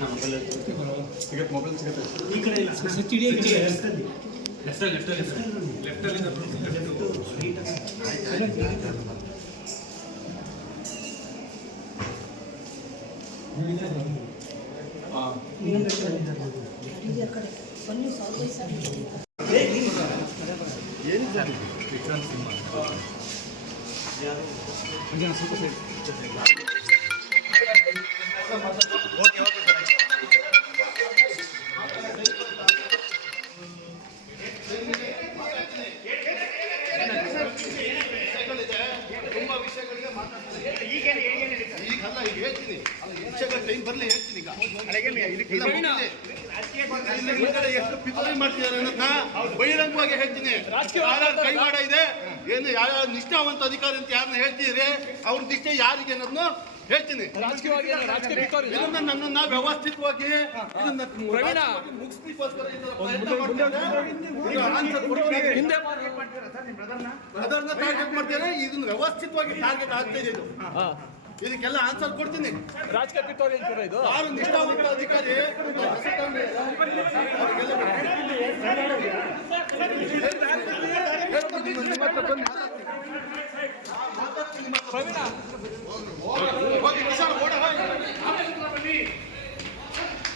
ಸಿಗುತ್ತೆ ಮೊಬೈಲ್ ಸಿಗುತ್ತೆ ಈ ಕಡೆ ಇಲ್ಲ ಸ್ವಿಚ್ ಇಡಿ ಲೆಫ್ಟ್ ತುಂಬಾ ವಿಷಯಗಳಿಗೆ ಮಾತಾಡ್ತಾರೆ. ಈಗಲ್ಲ ಈಗ ಹೇಳ್ತೀನಿ, ವಿಷಯಗಳ ಟೈಮ್ ಬರಲಿ ಹೇಳ್ತೀನಿ. ಈಗ ಎಷ್ಟು ಪಿತೂರಿ ಮಾಡ್ತಿದ್ದಾರೆ ಅನ್ನೋದನ್ನ ಬಹಿರಂಗವಾಗಿ ಹೇಳ್ತೀನಿ. ಕೈವಾಡ ಇದೆ ಏನು, ಯಾವ ನಿಷ್ಠಾವಂತ ಅಧಿಕಾರಿ ಅಂತ ಯಾರನ್ನ ಹೇಳ್ತಿದ್ರೆ ಅವ್ರ ನಿಷ್ಠೆ ಯಾರಿಗೆ ಅನ್ನೋದನ್ನು ಹೇಳ್ತೀನಿ. ಇದನ್ನ ನನ್ನನ್ನ ವ್ಯವಸ್ಥಿತವಾಗಿ ಇದನ್ನ ಮುಗಿಸ್ಲಿಕ್ಕೋಸ್ಕರ ಟಾರ್ಗೆಟ್ ಮಾಡ್ತೇನೆ. ಇದನ್ನ ವ್ಯವಸ್ಥಿತವಾಗಿ ಟಾರ್ಗೆಟ್ ಆಗ್ತಾ ಇದೆ. ಇದಕ್ಕೆಲ್ಲ ಆನ್ಸರ್ ಕೊಡ್ತೀನಿ. ರಾಜಕೀಯ ಪಿತೂರಿ ಅಂತೀರಾ ಇದು? ಯಾರು ನಿಷ್ಠಾವಂತ ಅಧಿಕಾರಿ ಹೋಗಿ